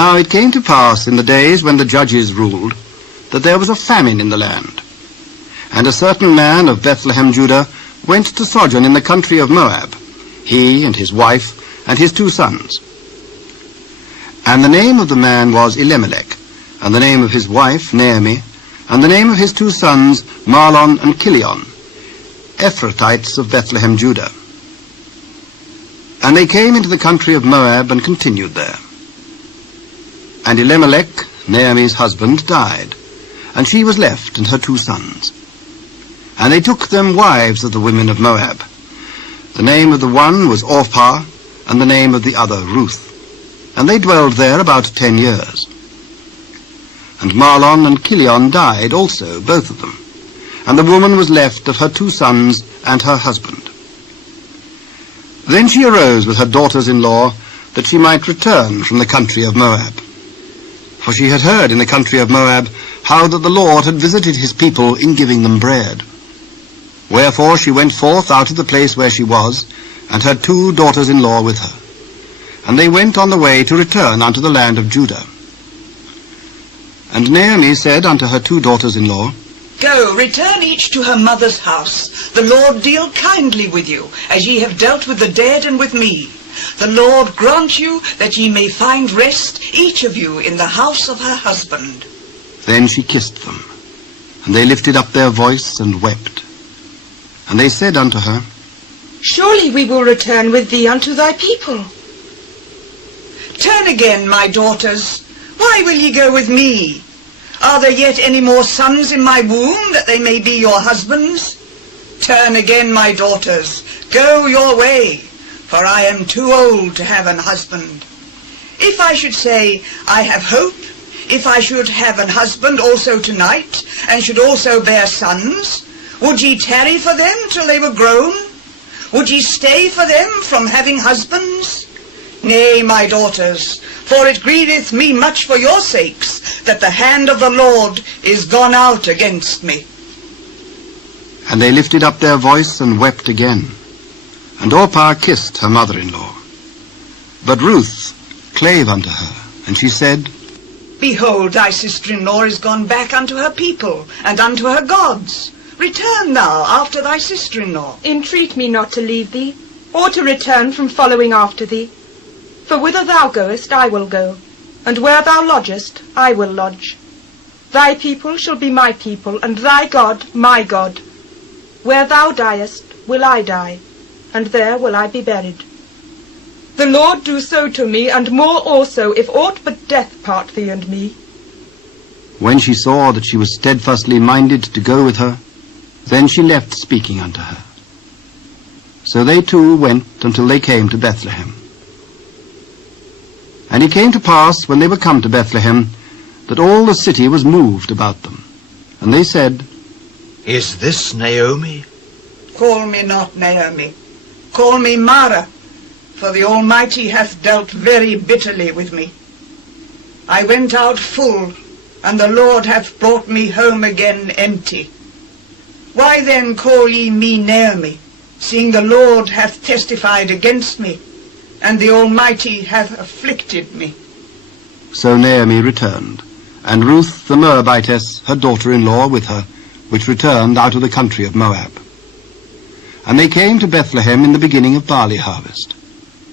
Now it came to pass in the days when the judges ruled, that there was a famine in the land. And a certain man of Bethlehemjudah went to sojourn in the country of Moab, he and his wife and his 2 sons. And the name of the man was Elimelech, and the name of his wife Naomi, and the name of his 2 sons Mahlon and Chilion, Ephrathites of Bethlehemjudah. And they came into the country of Moab and continued there. And Elimelech, Naomi's husband, died, and she was left and her 2 sons. And they took them wives of the women of Moab. The name of the one was Orpah, and the name of the other Ruth. And they dwelled there about 10 years. And Mahlon and Chilion died also, both of them. And the woman was left of her 2 sons and her husband. Then she arose with her daughters-in-law, that she might return from the country of Moab. For she had heard in the country of Moab how that the Lord had visited his people in giving them bread. Wherefore she went forth out of the place where she was, and her 2 daughters-in-law with her. And they went on the way to return unto the land of Judah. And Naomi said unto her 2 daughters-in-law, Go, return each to her mother's house. The Lord deal kindly with you, as ye have dealt with the dead and with me. The Lord grant you that ye may find rest, each of you, in the house of her husband. Then she kissed them, and they lifted up their voice and wept. And they said unto her, Surely we will return with thee unto thy people. Turn again, my daughters. Why will ye go with me? Are there yet any more sons in my womb, that they may be your husbands? Turn again, my daughters. Go your way, for I am too old to have an husband. If I should say, I have hope, if I should have an husband also tonight, and should also bear sons, would ye tarry for them till they were grown? Would ye stay for them from having husbands? Nay, my daughters, for it grieveth me much for your sakes, that the hand of the Lord is gone out against me. And they lifted up their voice and wept again. And Orpah kissed her mother-in-law. But Ruth clave unto her, and she said, Behold, thy sister-in-law is gone back unto her people, and unto her gods. Return thou after thy sister-in-law. Entreat me not to leave thee, or to return from following after thee. For whither thou goest, I will go, and where thou lodgest, I will lodge. Thy people shall be my people, and thy God my God. Where thou diest, will I die, and there will I be buried. The Lord do so to me, and more also, if aught but death part thee and me. When she saw that she was steadfastly minded to go with her, then she left speaking unto her. So they 2 went until they came to Bethlehem. And it came to pass, when they were come to Bethlehem, that all the city was moved about them. And they said, Is this Naomi? Call me not Naomi. Call me Mara, for the Almighty hath dealt very bitterly with me. I went out full, and the Lord hath brought me home again empty. Why then call ye me Naomi, seeing the Lord hath testified against me, and the Almighty hath afflicted me? So Naomi returned, and Ruth the Moabitess, her daughter-in-law, with her, which returned out of the country of Moab. And they came to Bethlehem in the beginning of barley harvest.